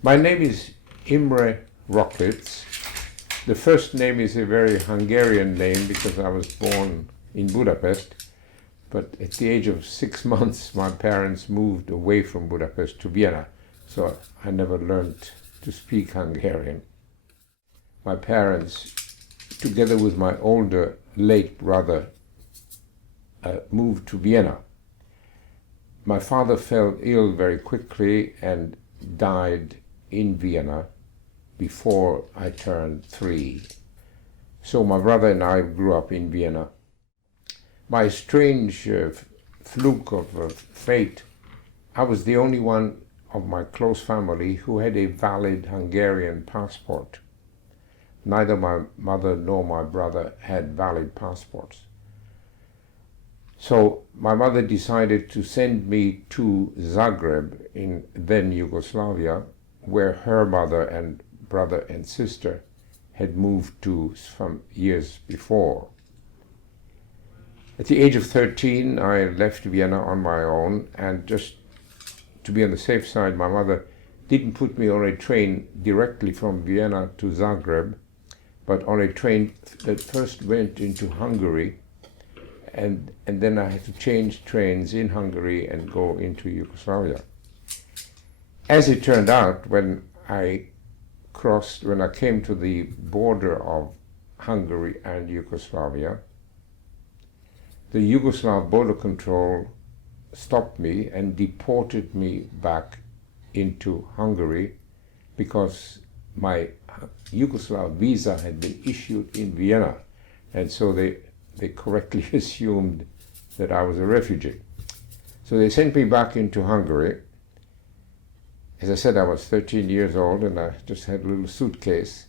My name is Imre Rockets. The first name is a very Hungarian name because I was born in Budapest, but at the age of 6 months my parents moved away from Budapest to Vienna, so I never learned to speak Hungarian. My parents, together with my older late brother, moved to Vienna. My father fell ill very quickly and died in Vienna before I turned 3. So my brother and I grew up in Vienna. By a strange fluke of fate, I was the only one of my close family who had a valid Hungarian passport. Neither my mother nor my brother had valid passports. So my mother decided to send me to Zagreb in then Yugoslavia, where her mother and brother and sister had moved to some years before. At the age of 13, I left Vienna on my own, and just to be on the safe side, my mother didn't put me on a train directly from Vienna to Zagreb, but on a train that first went into Hungary, and then I had to change trains in Hungary and go into Yugoslavia. As it turned out, when I came to the border of Hungary and Yugoslavia, the Yugoslav border control stopped me and deported me back into Hungary because my Yugoslav visa had been issued in Vienna, and so they correctly assumed that I was a refugee. So they sent me back into Hungary. As I said, I was 13 years old and I just had a little suitcase.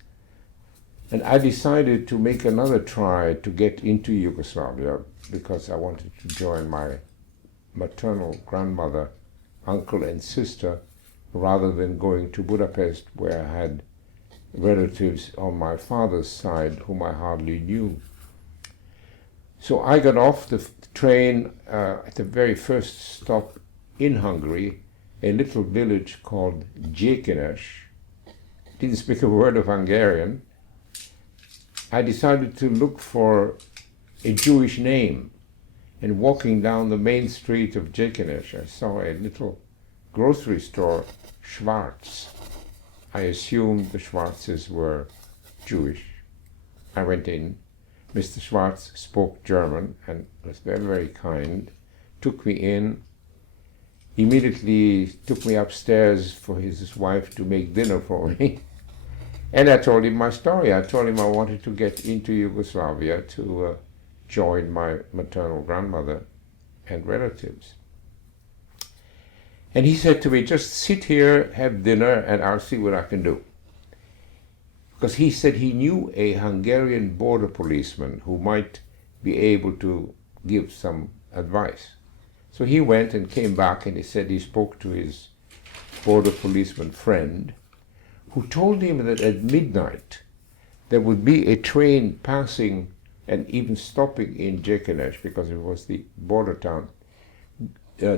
And I decided to make another try to get into Yugoslavia because I wanted to join my maternal grandmother, uncle and sister, rather than going to Budapest, where I had relatives on my father's side whom I hardly knew. So I got off the train at the very first stop in Hungary, a little village called Győrkönyös. Didn't speak a word of Hungarian. I decided to look for a Jewish name, and walking down the main street of Győrkönyös, I saw a little grocery store, Schwarz. I assumed the Schwarzes were Jewish. I went in. Mr. Schwarz spoke German and was very, very kind, took me in, immediately took me upstairs for his wife to make dinner for me. And I told him my story. I told him I wanted to get into Yugoslavia to join my maternal grandmother and relatives. And he said to me, just sit here, have dinner, and I'll see what I can do. Because he said he knew a Hungarian border policeman who might be able to give some advice. So he went and came back, and he said he spoke to his border policeman friend, who told him that at midnight there would be a train passing and even stopping in Győrkönyös, because it was the border town,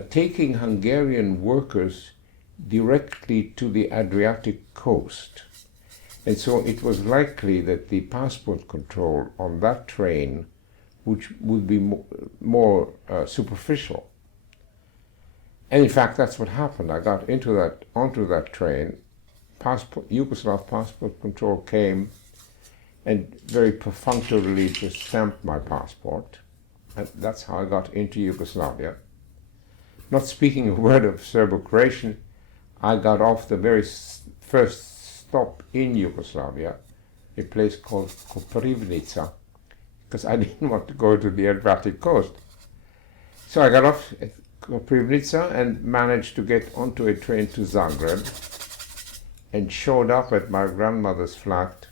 taking Hungarian workers directly to the Adriatic coast. And so it was likely that the passport control on that train which would be more superficial. And in fact, that's what happened. I got onto that train. Yugoslav passport control came and very perfunctorily just stamped my passport. And that's how I got into Yugoslavia. Not speaking a word of Serbo-Croatian, I got off the very first stop in Yugoslavia, a place called Koprivnica, because I didn't want to go to the Adriatic coast. So I got off at Koprivnica and managed to get onto a train to Zagreb and showed up at my grandmother's flat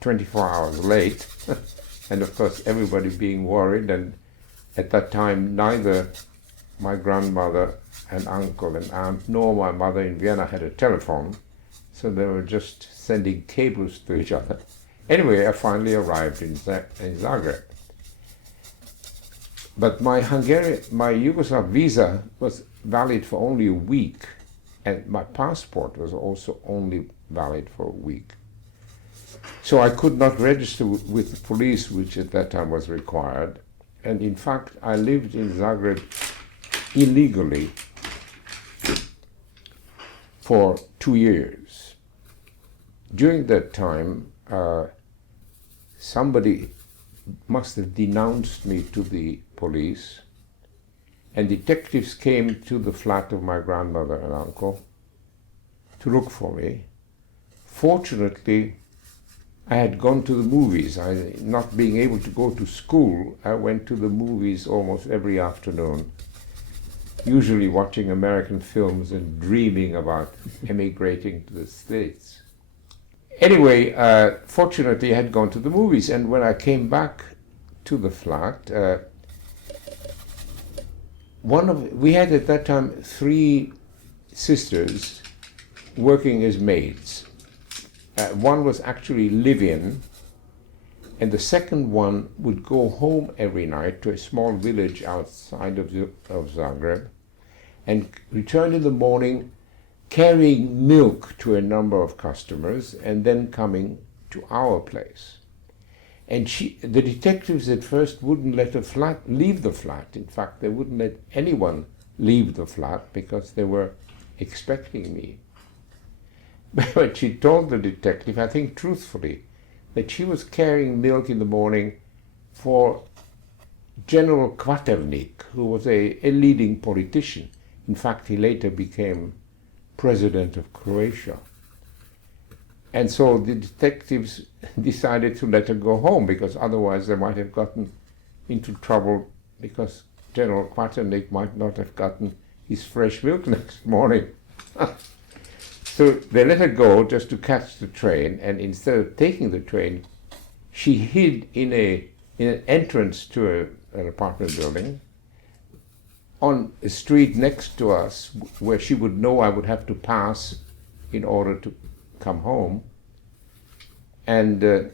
24 hours late. And of course everybody being worried, and at that time neither my grandmother and uncle and aunt nor my mother in Vienna had a telephone, so they were just sending cables to each other. Anyway, I finally arrived in Zagreb. But my Yugoslav visa was valid for only a week and my passport was also only valid for a week. So I could not register with the police, which at that time was required. And in fact, I lived in Zagreb illegally for 2 years. During that time, somebody must have denounced me to the police, and detectives came to the flat of my grandmother and uncle to look for me. Fortunately, I had gone to the movies. Not being able to go to school, I went to the movies almost every afternoon, usually watching American films and dreaming about emigrating to the States. Anyway, fortunately, I had gone to the movies, and when I came back to the flat, we had at that time 3 sisters working as maids. One was actually live-in, and the second one would go home every night to a small village outside of Zagreb and return in the morning carrying milk to a number of customers and then coming to our place. And the detectives at first wouldn't let her leave the flat. In fact, they wouldn't let anyone leave the flat because they were expecting me. But she told the detective, I think truthfully, that she was carrying milk in the morning for General Kvaternik, who was a leading politician. In fact, he later became president of Croatia. And so the detectives decided to let her go home, because otherwise they might have gotten into trouble, because General Kvaternik might not have gotten his fresh milk next morning. So they let her go just to catch the train, and instead of taking the train, she hid in an entrance to an apartment building on a street next to us, where she would know I would have to pass in order to come home. And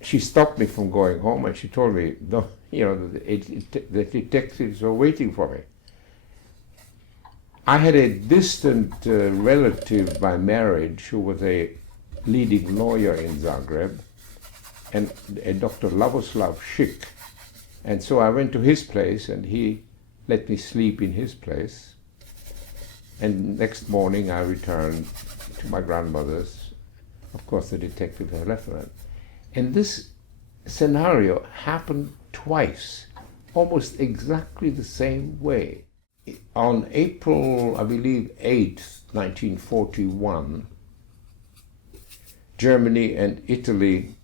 she stopped me from going home, and she told me, no, the detectives were waiting for me. I had a distant relative by marriage who was a leading lawyer in Zagreb, and a Dr. Lavoslav Šik. And so I went to his place, and he let me sleep in his place. And next morning I returned to my grandmother's. Of course, the detective had left her. And this scenario happened twice, almost exactly the same way. On April, I believe, 8th, 1941, Germany and Italy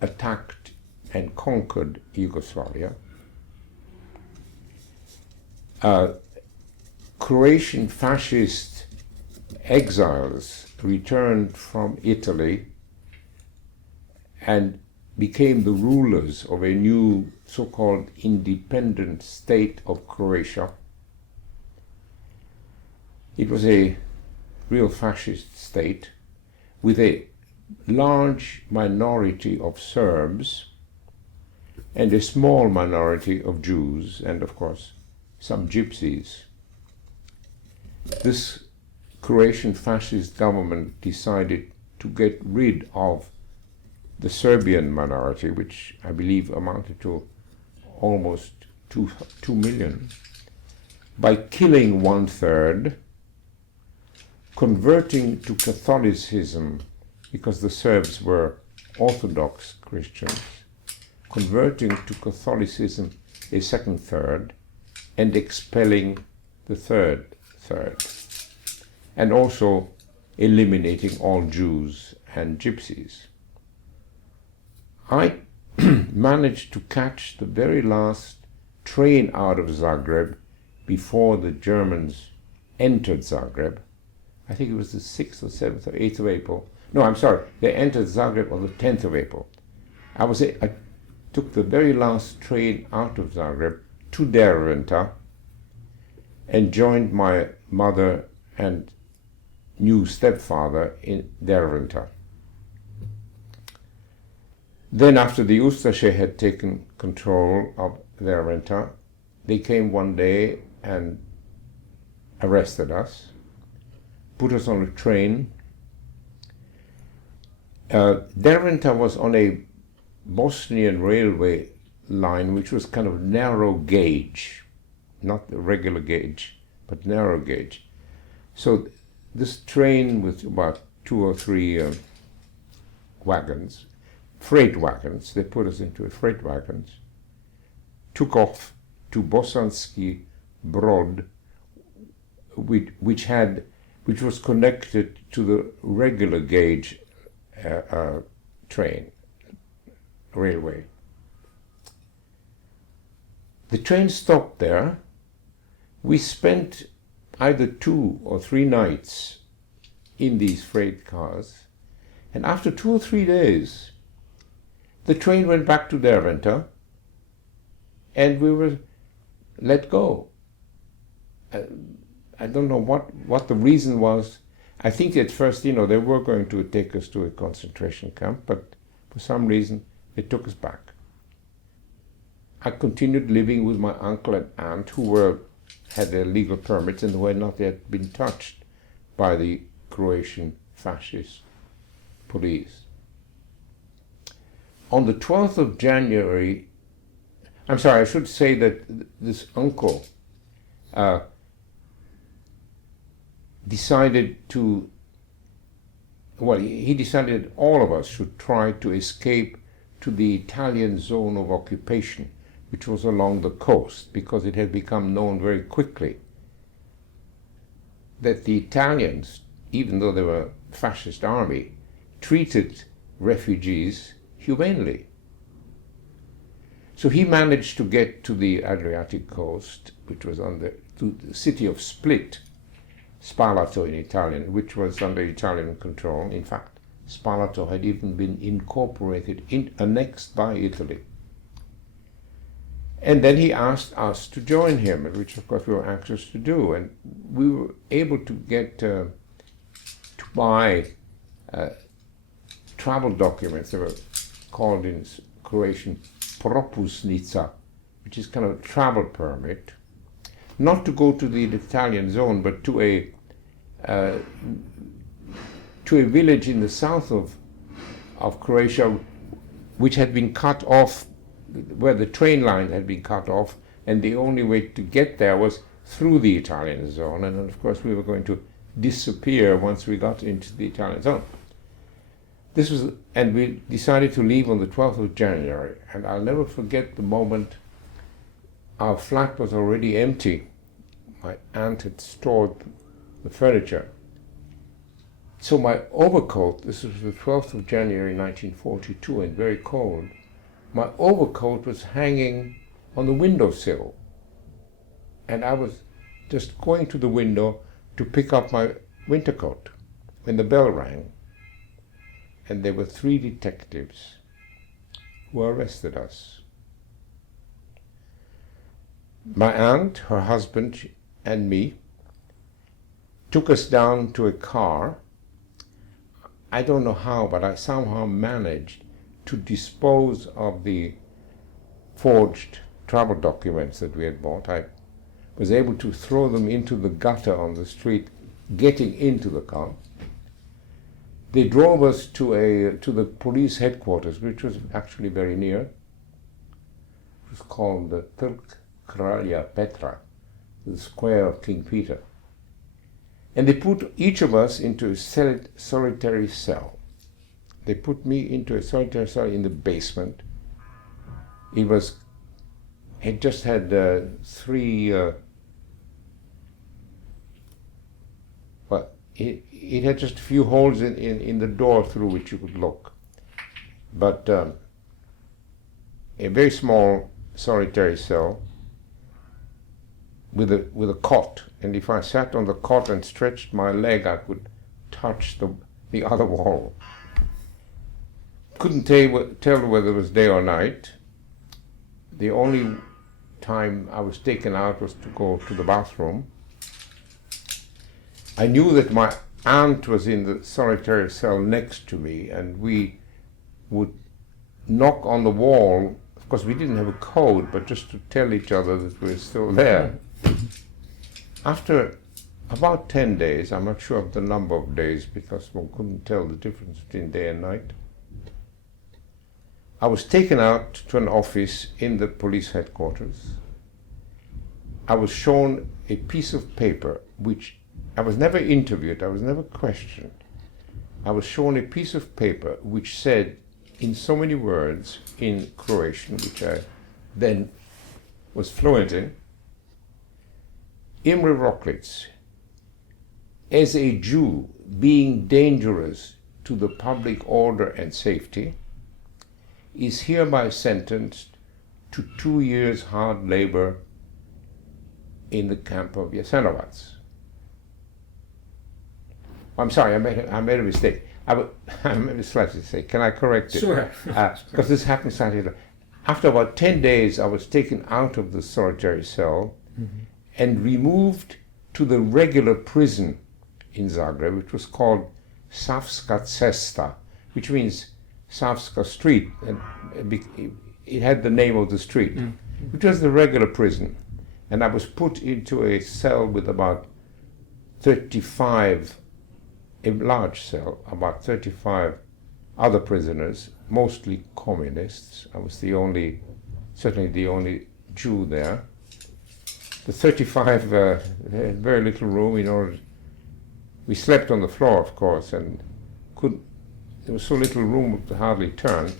attacked and conquered Yugoslavia. Croatian fascist exiles returned from Italy and became the rulers of a new so-called independent state of Croatia. It was a real fascist state with a large minority of Serbs and a small minority of Jews, and of course some gypsies. This Croatian fascist government decided to get rid of the Serbian minority, which I believe amounted to almost 2 million, by killing 1/3, converting to Catholicism, because the Serbs were Orthodox Christians, converting to Catholicism a 2/3, and expelling the third, and also eliminating all Jews and Gypsies. I managed to catch the very last train out of Zagreb before the Germans entered Zagreb. I think it was the 6th or 7th or 8th of April. No, I'm sorry, they entered Zagreb on the 10th of April. I took the very last train out of Zagreb to Derventa and joined my mother and new stepfather in Derventa. Then, after the Ustaše had taken control of Derventa, they came one day and arrested us, put us on a train. Derventa was on a Bosnian railway line, which was kind of narrow gauge, not the regular gauge, but narrow gauge. So this train with about 2 or 3 wagons, freight wagons, they put us into freight wagons, took off to Bosanski Brod, which was connected to the regular gauge train, railway. The train stopped there. We spent either 2 or 3 nights in these freight cars, and after 2 or 3 days, the train went back to Derventa, and we were let go. I don't know what the reason was. I think at first, they were going to take us to a concentration camp, but for some reason, they took us back. I continued living with my uncle and aunt, who had their legal permits and who had not yet been touched by the Croatian fascist police. On the 12th of January, I should say that this uncle decided he decided all of us should try to escape to the Italian zone of occupation, which was along the coast, because it had become known very quickly that the Italians, even though they were a fascist army, treated refugees humanely. So he managed to get to the Adriatic coast, which was to the city of Split, Spalato in Italian, which was under Italian control. In fact, Spalato had even been incorporated, annexed by Italy. And then he asked us to join him, which of course we were anxious to do. And we were able to get to buy travel documents. They were called in Croatian propusnica, which is kind of a travel permit, not to go to the Italian zone, but to a village in the south of Croatia, which had been cut off, where the train line had been cut off, and the only way to get there was through the Italian zone. And of course, we were going to disappear once we got into the Italian zone. And we decided to leave on the 12th of January. And I'll never forget the moment our flat was already empty. My aunt had stored the furniture. So my overcoat, this was the 12th of January 1942 and very cold, my overcoat was hanging on the windowsill. And I was just going to the window to pick up my winter coat when the bell rang. And there were 3 detectives who arrested us. My aunt, her husband, and me took us down to a car. I don't know how, but I somehow managed to dispose of the forged travel documents that we had bought. I was able to throw them into the gutter on the street, getting into the car. They drove us to the police headquarters, which was actually very near. It was called the Trg Kralja Petra, the square of King Peter. And they put each of us into a solitary cell. They put me into a solitary cell in the basement. It just had 3, it had just a few holes in the door through which you could look. But a very small solitary cell with a cot. And if I sat on the cot and stretched my leg, I could touch the other wall. Couldn't tell whether it was day or night. The only time I was taken out was to go to the bathroom. I knew that my aunt was in the solitary cell next to me, and we would knock on the wall. Of course, we didn't have a code, but just to tell each other that we were still there. After about 10 days, I'm not sure of the number of days because one couldn't tell the difference between day and night, I was taken out to an office in the police headquarters. I was shown a piece of paper which I was never interviewed, I was never questioned. I was shown a piece of paper which said in so many words in Croatian, which I then was fluent in, Imre Roklic, as a Jew being dangerous to the public order and safety, is hereby sentenced to 2 years hard labor in the camp of Jasenovac. I'm sorry, I made a mistake. I made a slight mistake. Can I correct it? Sure. Because this happened slightly. After about 10 days, I was taken out of the solitary cell and removed to the regular prison in Zagreb, which was called Savska Cesta, which means Savska Street. And it had the name of the street, which was the regular prison. And I was put into a cell with about 35, a large cell, about 35 other prisoners, mostly communists. I was certainly the only Jew there. The 35 had very little room. We slept on the floor, of course, and there was so little room to hardly turn.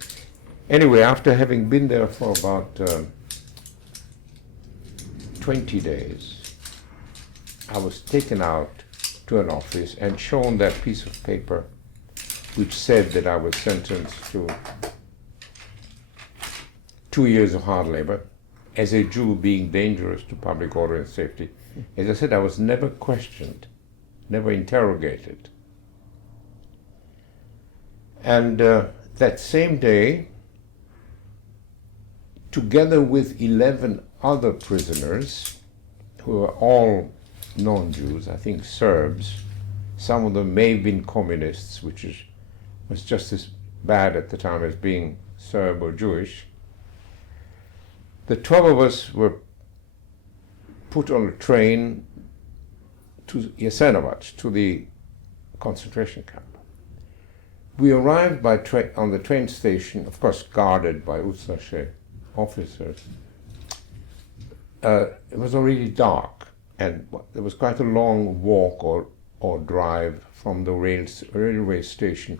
Anyway, after having been there for about 20 days, I was taken out to an office and shown that piece of paper which said that I was sentenced to 2 years of hard labor as a Jew being dangerous to public order and safety. As I said, I was never questioned, never interrogated. And that same day, together with 11 other prisoners, who were all non-Jews, I think Serbs, some of them may have been communists, which was just as bad at the time as being Serb or Jewish. The 12 of us were put on a train to Jasenovac, to the concentration camp. We arrived on the train station, of course guarded by Ustaše officers. It was already dark, and there was quite a long walk or drive from the railway station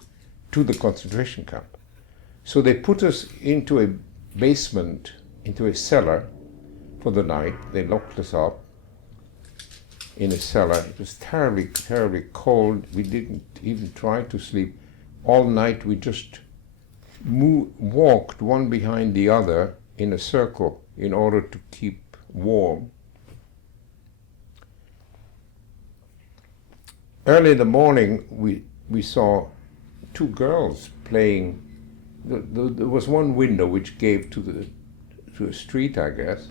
to the concentration camp. So they put us into a basement, into a cellar for the night. They locked us up in a cellar. It was terribly, terribly cold. We didn't even try to sleep. All night we just walked one behind the other in a circle in order to keep warm. Early in the morning we saw two girls playing. There was one window which gave to a street, I guess,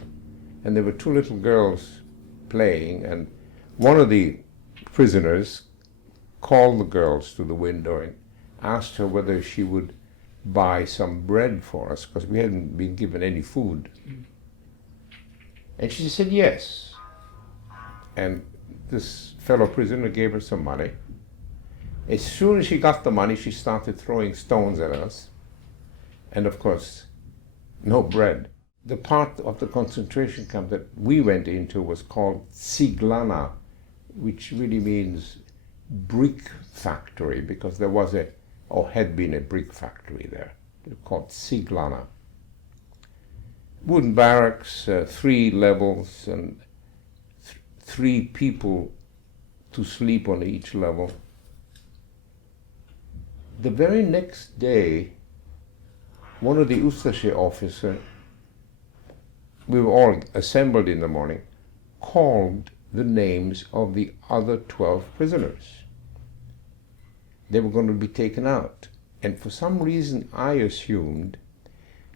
and there were two little girls playing, and one of the prisoners called the girls to the window and asked her whether she would buy some bread for us, because we hadn't been given any food. And she said yes. And this fellow prisoner gave her some money. As soon as she got the money, she started throwing stones at us. And of course, no bread. The part of the concentration camp that we went into was called Ciglana, which really means brick factory, because there was had been a brick factory there. They were called Ciglana. Wooden barracks, 3 levels, and 3 people to sleep on each level. The very next day, one of the Ustaše officers, we were all assembled in the morning, called the names of the other 12 prisoners. They were going to be taken out. And for some reason, I assumed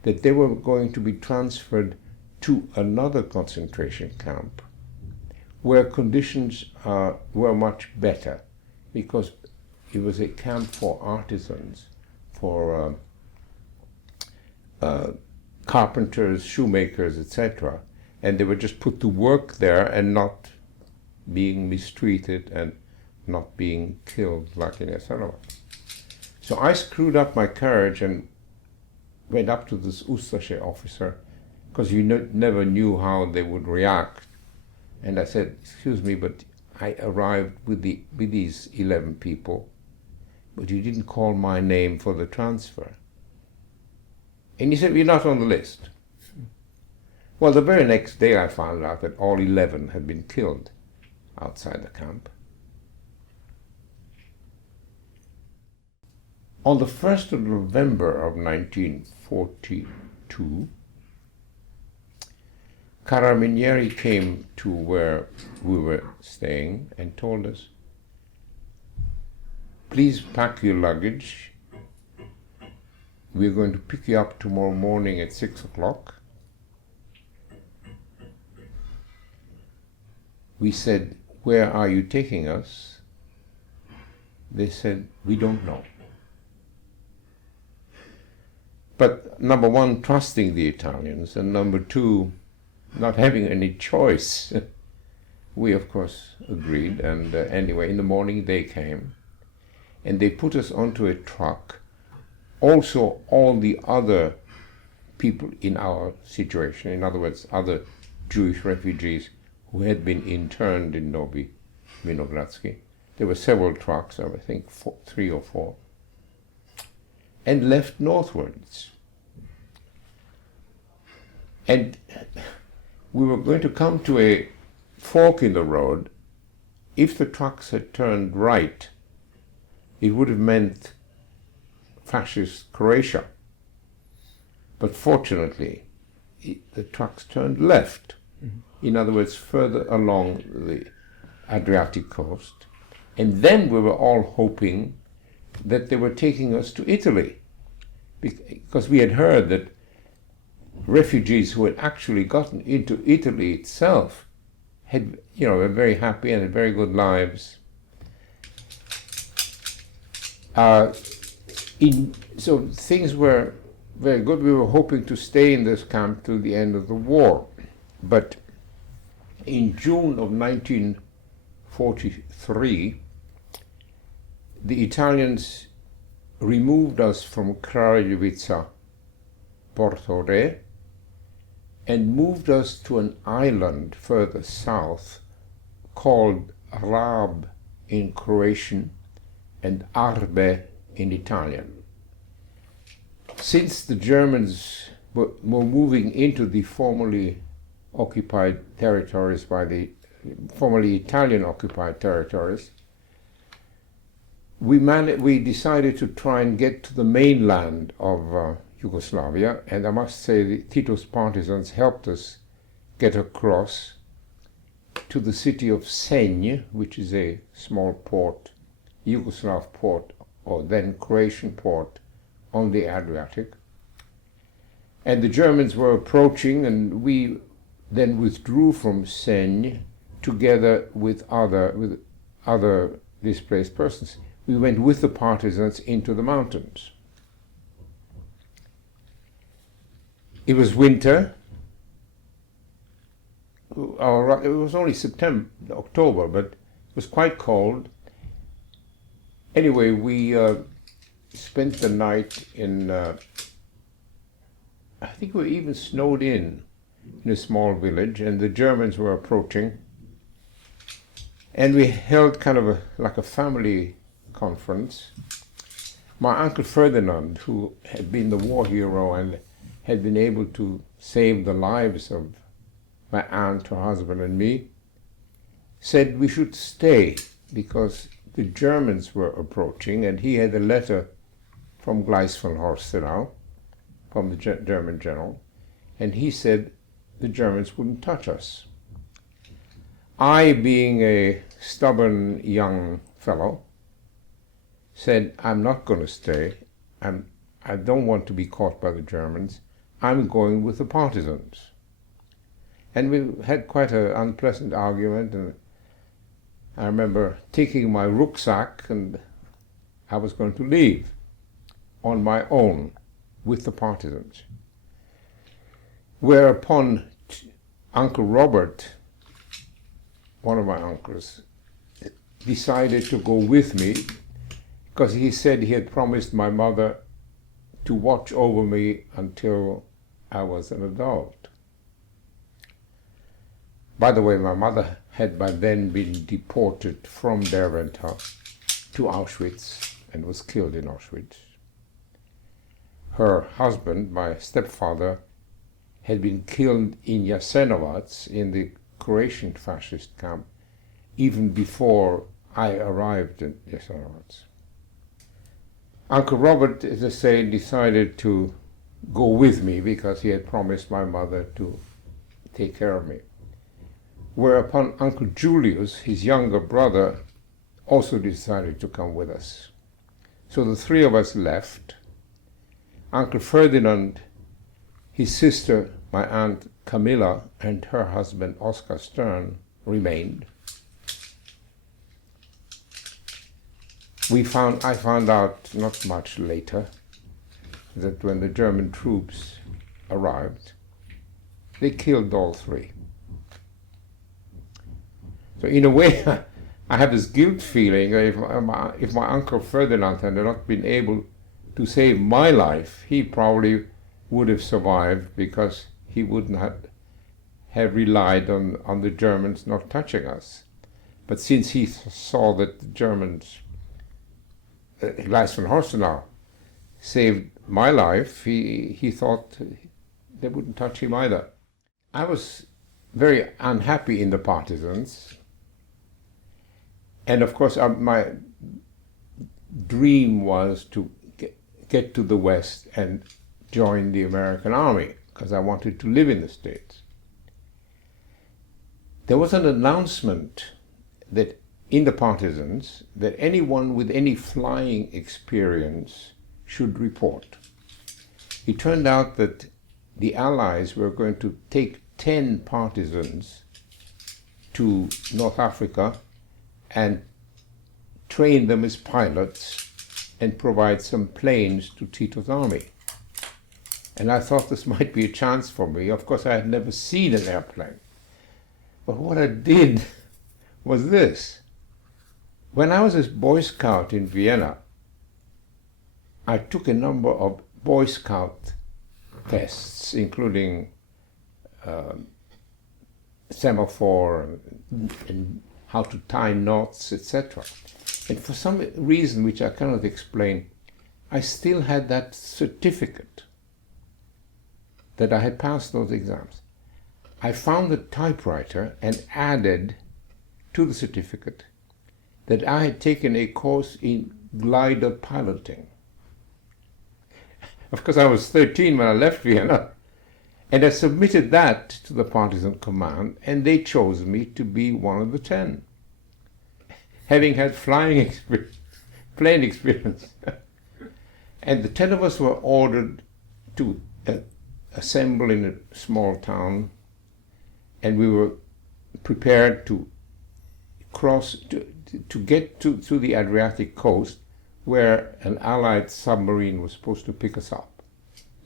that they were going to be transferred to another concentration camp where conditions were much better, because it was a camp for artisans, for carpenters, shoemakers, etc. And they were just put to work there and not being mistreated and not being killed like in Jasenovac. So I screwed up my courage and went up to this Ustaše officer, because you never knew how they would react. And I said, excuse me, but I arrived with these 11 people, but you didn't call my name for the transfer. And he said, you're not on the list. Well, the very next day I found out that all 11 had been killed outside the camp. On the 1st of November of 1942, Carabinieri came to where we were staying and told us, please pack your luggage. We're going to pick you up tomorrow morning at 6 o'clock. We said, where are you taking us? They said, we don't know. But number one, trusting the Italians, and number two, not having any choice, we of course agreed. And anyway, in the morning they came and they put us onto a truck. Also, all the other people in our situation, in other words, other Jewish refugees who had been interned in Novi Vinogradsky. There were several trucks, I think 3 or 4, and left northwards. And we were going to come to a fork in the road. If the trucks had turned right, it would have meant fascist Croatia. But fortunately, the trucks turned left. Mm-hmm. In other words, further along the Adriatic coast. And then we were all hoping that they were taking us to Italy, because we had heard that refugees who had actually gotten into Italy itself had, were very happy and had very good lives. So things were very good. We were hoping to stay in this camp till the end of the war. But in June of 1943, the Italians removed us from Kraljevica, Porto Re, and moved us to an island further south called Rab in Croatian and Arbe in Italian. Since the Germans were moving into the formerly occupied territories by the formerly Italian occupied territories, we decided to try and get to the mainland of Yugoslavia, and I must say the Tito's partisans helped us get across to the city of Senj, which is a small port, Yugoslav port, or then Croatian port on the Adriatic. And the Germans were approaching, and we then withdrew from Senj together with other displaced persons. We went with the partisans into the mountains. It was winter. It was only October, but it was quite cold. Anyway, we spent the night in, I think we were even snowed in a small village, and the Germans were approaching. And we held kind of like a family conference. My Uncle Ferdinand, who had been the war hero and had been able to save the lives of my aunt, her husband, and me, said we should stay because the Germans were approaching, and he had a letter from Gleis von Horstenau, from the German general, and he said the Germans wouldn't touch us. I, being a stubborn young fellow, said, I'm not going to stay. I don't want to be caught by the Germans. I'm going with the partisans. And we had quite an unpleasant argument, and I remember taking my rucksack, and I was going to leave on my own with the partisans. Whereupon Uncle Robert one of my uncles, decided to go with me because he said he had promised my mother to watch over me until I was an adult. By the way, my mother had by then been deported from Derwentá to Auschwitz and was killed in Auschwitz. Her husband, my stepfather, had been killed in Jasenovac, in the Croatian fascist camp, even before I arrived in Jasenovac. Uncle Robert, as I say, decided to go with me because he had promised my mother to take care of me. Whereupon Uncle Julius, his younger brother, also decided to come with us. So the three of us left. Uncle Ferdinand, his sister, my aunt Camilla, and her husband Oscar Stern remained. I found out not much later that when the German troops arrived, they killed all three. So in a way, I have this guilt feeling that if my Uncle Ferdinand had not been able to save my life, he probably would have survived because he wouldn't have relied on the Germans not touching us. But since he saw that the Germans, Gleis von Horstenau, saved my life, he thought they wouldn't touch him either. I was very unhappy in the partisans. And of course, my dream was to get to the West and join the American Army, because I wanted to live in the States. There was an announcement that in the partisans that anyone with any flying experience should report. It turned out that the Allies were going to take 10 partisans to North Africa and train them as pilots and provide some planes to Tito's army. And I thought this might be a chance for me. Of course, I had never seen an airplane. But what I did was this. When I was a Boy Scout in Vienna, I took a number of Boy Scout tests, including semaphore and how to tie knots, etc. And for some reason which I cannot explain, I still had that certificate that I had passed those exams. I found the typewriter and added to the certificate that I had taken a course in glider piloting. Of course, I was 13 when I left Vienna, and I submitted that to the partisan command, and they chose me to be one of the 10, having had plane experience. And the 10 of us were ordered to assemble in a small town, and we were prepared to cross, to get to the Adriatic coast, where an Allied submarine was supposed to pick us up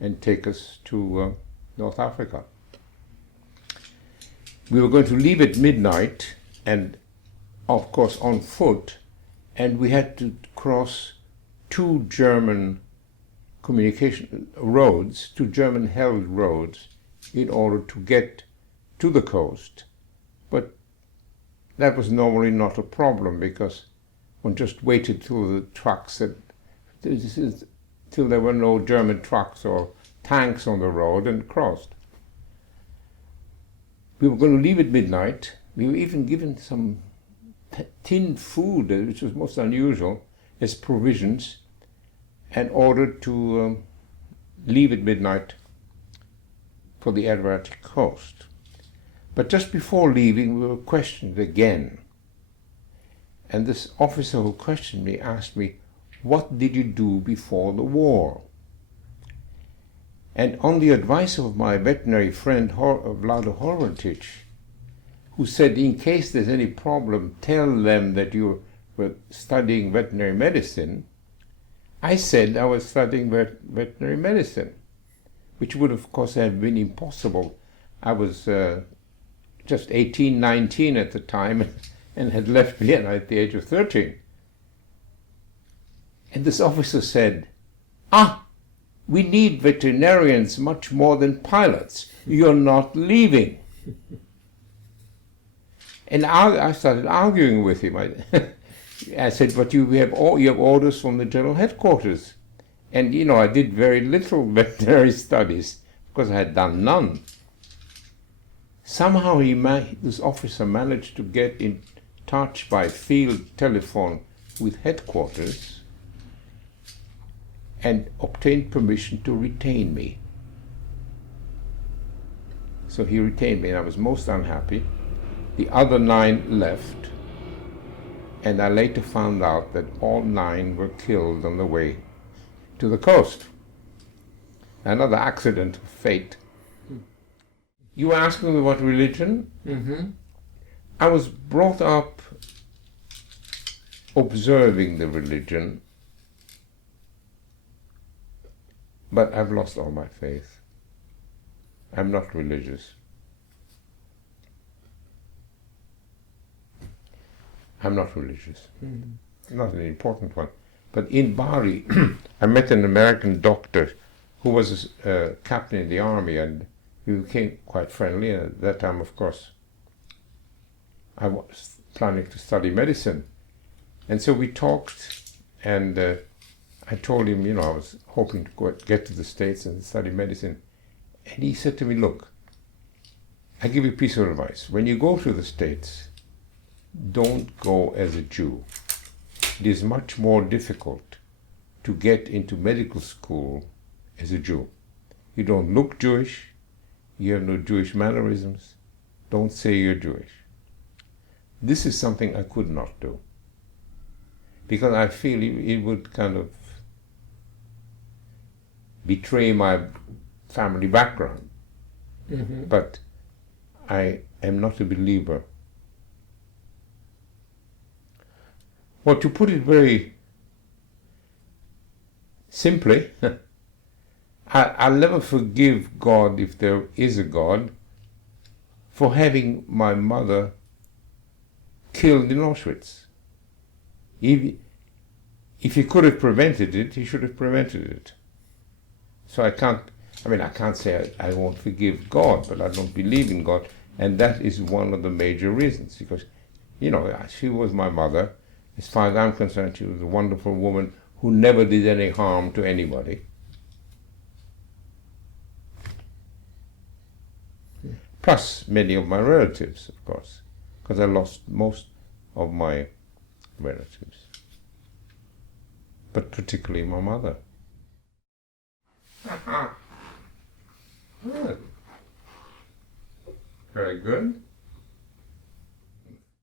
and take us to North Africa. We were going to leave at midnight, and of course on foot, and we had to cross 2 German communication roads, 2 German-held roads, in order to get to the coast. But that was normally not a problem, because one just waited till the trucks till there were no German trucks or tanks on the road and crossed. We were going to leave at midnight. We were even given some tinned food, which was most unusual, as provisions, and ordered to leave at midnight for the Adriatic coast. But just before leaving, we were questioned again. And this officer who questioned me asked me, "What did you do before the war?" And on the advice of my veterinary friend, Vlado Horvatich, who said, in case there's any problem, tell them that you were studying veterinary medicine, I said I was studying veterinary medicine, which would of course have been impossible. I was just 18, 19 at the time, and had left Vienna at the age of 13. And this officer said, we need veterinarians much more than pilots. You're not leaving. And I started arguing with him. I said, but you have orders from the general headquarters. And, I did very little veterinary studies because I had done none. Somehow this officer managed to get in touch by field telephone with headquarters and obtained permission to retain me. So he retained me, and I was most unhappy. The other 9 left, and I later found out that all 9 were killed on the way to the coast. Another accident of fate. You were asking me what religion? Mm-hmm. I was brought up observing the religion, but I've lost all my faith. I'm not religious. I'm not religious. Mm-hmm. Not an important one. But in Bari, I met an American doctor who was a captain in the army, and we became quite friendly. And at that time, of course, I was planning to study medicine. And so we talked, and I told him, I was hoping to get to the States and study medicine. And he said to me, look, I give you a piece of advice. When you go to the States, don't go as a Jew. It is much more difficult to get into medical school as a Jew. You don't look Jewish, you have no Jewish mannerisms, don't say you're Jewish. This is something I could not do, because I feel it would kind of betray my family background. Mm-hmm. But I am not a believer. Well, to put it very simply, I'll never forgive God, if there is a God, for having my mother killed in Auschwitz. If he could have prevented it, he should have prevented it. So I can't say I won't forgive God, but I don't believe in God, and that is one of the major reasons, because, she was my mother. As far as I'm concerned, she was a wonderful woman who never did any harm to anybody. Plus many of my relatives, of course, because I lost most of my relatives, but particularly my mother. Good. Very good.